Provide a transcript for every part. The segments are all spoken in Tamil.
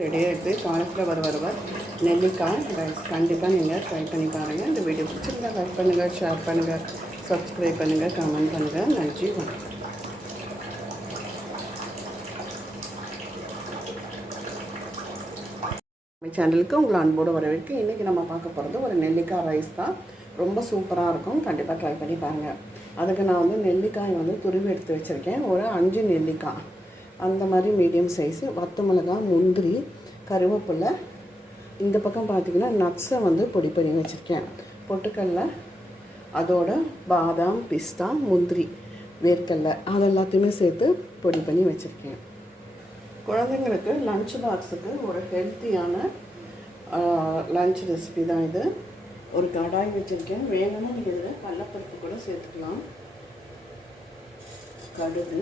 ரெடி ஆகிடுது காலிஃப்ளவர் வறுவல் நெல்லிக்காய் கண்டிப்பாக நீங்கள் ட்ரை பண்ணி பாருங்கள் இந்த வீடியோ பிடிச்சிருந்தா லைக் பண்ணுங்கள் ஷேர் பண்ணுங்கள் சப்ஸ்கிரைப் பண்ணுங்கள் கமெண்ட் பண்ணுங்கள் நன்றி வணக்கம். நம்ம சேனலுக்கு உங்களை அன்போடு வரவேற்கு இன்றைக்கி நம்ம பார்க்க போகிறது ஒரு நெல்லிக்காய் ரைஸ் தான். ரொம்ப சூப்பராக இருக்கும். கண்டிப்பாக ட்ரை பண்ணி பாருங்கள் அதுக்கு நான் வந்து நெல்லிக்காய் வந்து துருவி எடுத்து வச்சுருக்கேன். ஒரு அஞ்சு நெல்லிக்காய். அந்த மாதிரி மீடியம் சைஸு வத்த மிளகாய் முந்திரி கருவேப்பிலை. இந்த பக்கம் பார்த்திங்கன்னா நட்ஸை வந்து பொடி பண்ணி வச்சுருக்கேன். பொட்டுக்கடல அதோட பாதாம் பிஸ்தா முந்திரி வேர்க்கடலை அது எல்லாத்தையுமே சேர்த்து பொடி பண்ணி வச்சுருக்கேன். குழந்தைங்களுக்கு லஞ்ச் பாக்ஸுக்கு ஒரு ஹெல்த்தியான லஞ்ச் ரெசிபி தான் இது. ஒரு கடாய் வச்சுருக்கேன். வேணும்னு நீங்கள் இதில் கடலப்பருப்பு கூட சேர்த்துக்கலாம். கடுகு.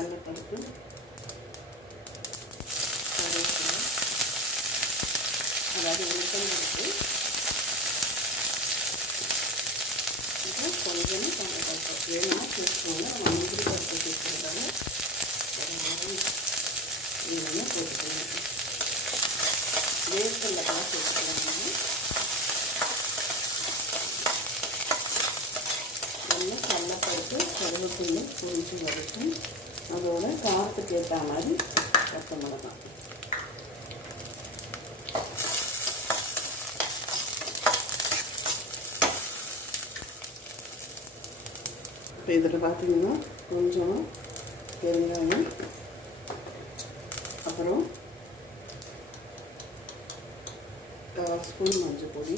கடலப்பருப்பு கருவேப்பிலை அதாவது உளுத்தம்பருப்பு இது கொஞ்சம் கடலப்பருப்பு வேணும்னா சேர்த்துக்கோங்க நம்ம முந்திரி பருப்பு சேர்த்துக்கிறதால இதெல்லாம் போட்டுக்கோங்க வேர்க்கடலை கூட சேர்த்துக்கலாம் நல்லா கடலப்பருப்பு கருவேப்பிலை பொரிச்சு வரைக்கும் அதோட காரத்துக்கு ஏற்ற மாதிரி பச்சை மிளகாய். இப்போ இதில் பார்த்தீங்கன்னா கொஞ்சம் பெருங்காயம் அப்புறம் கால் ஸ்பூன் மஞ்சள் பொடி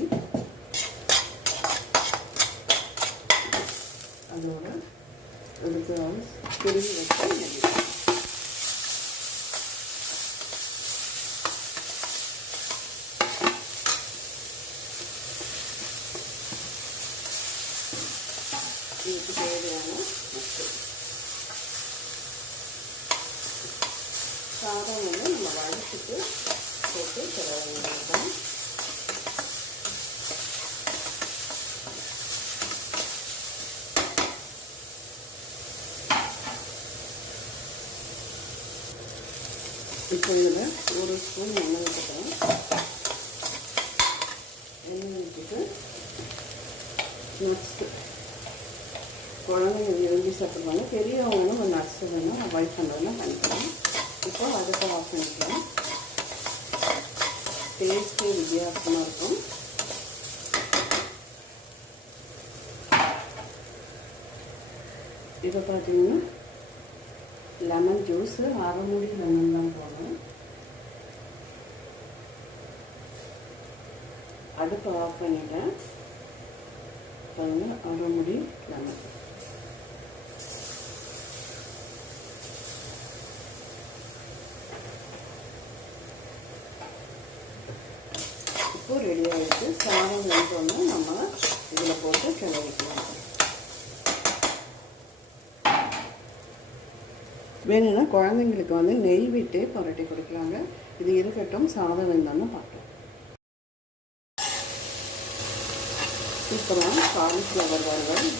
அதோட இதுக்கு திரும்பி வச்ச நெல்லிக்காய் இதுக்கு தேவையான உப்பு சாதம் வந்து நம்ம வடிச்சிட்டு போட்டு கிளறிக்கலாம் இப்போ இதில் ஒரு ஸ்பூன் எண்ணெய் ஊற்றிக்கலாம். எண்ணெய் ஊற்றிட்டு நட்ஸு குழந்தைங்க விரும்பி சாப்பிடுவாங்க. பெரியவங்களும் ஒரு நட்ஸ் வேணும் அவாய்ட் பண்ணுறதுனா பண்ணிக்கலாம். இப்போ அதுக்கு ஆஃப் பண்ணிக்கலாம். டேஸ்ட்டு வித்தியாசமாக இருக்கும். இதை பார்த்தீங்கன்னா லெமன் ஜூஸு அரை மூடி லெமன் தான் போடணும். அடுப்பை ஆஃப் பண்ணிட்டேன். அரை மூடி லெமன் இப்போ ரெடி ஆகிடுச்சு சாதம் வெந்தோன்னு நம்ம இதில் போட்டு கிளறிக்கலாம். வேணும்னா குழந்தைங்களுக்கு வந்து நெய் விட்டு புரட்டி கொடுக்கலாங்க. இது இருக்கட்டும் சாதம் வெந்தோன்னு பார்க்கலாம். சூப்பராக காலிஃப்ளவர் வறுவல்.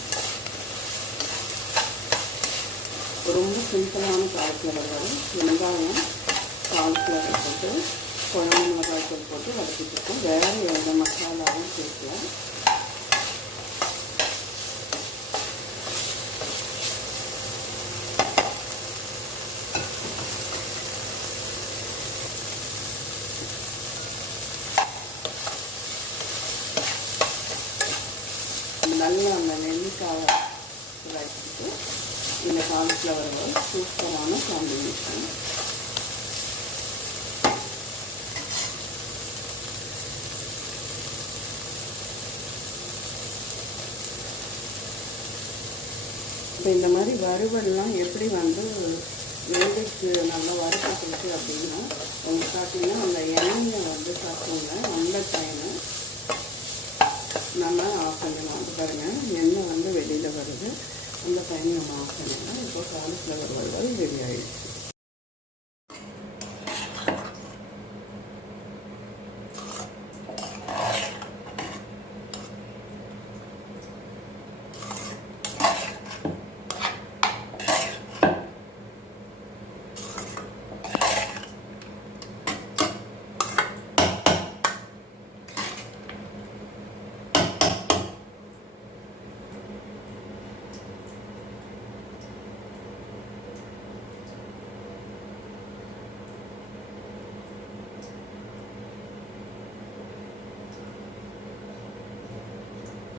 ரொம்ப சிம்பிளான காலிஃப்ளவர் வரும் வெங்காயம் காலிஃப்ளவர் போட்டு குழம்பு மிளகாய் தூள் போட்டு வதக்கிட்டு இருக்கோம். வேறு எந்த மசாலாவும் சேர்க்கலாம் நல்லா அந்த நெல்லிக்காய் வச்சுட்டு இந்த காலிஃப்ளவர் சூப்பரான காம்பினேஷன் இப்போ இந்த மாதிரி வறுவல்லாம் எப்படி வந்து வெள்ளைக்கு நல்லா வறுப்பட்டுருச்சு அப்படின்னா உங்களுக்கு பார்த்தீங்கன்னா ஆஃப் பண்ணிக்கலாம் இப்போ காலிஃப்ளவர் வறுவல் ரெடி ஆகிடுச்சு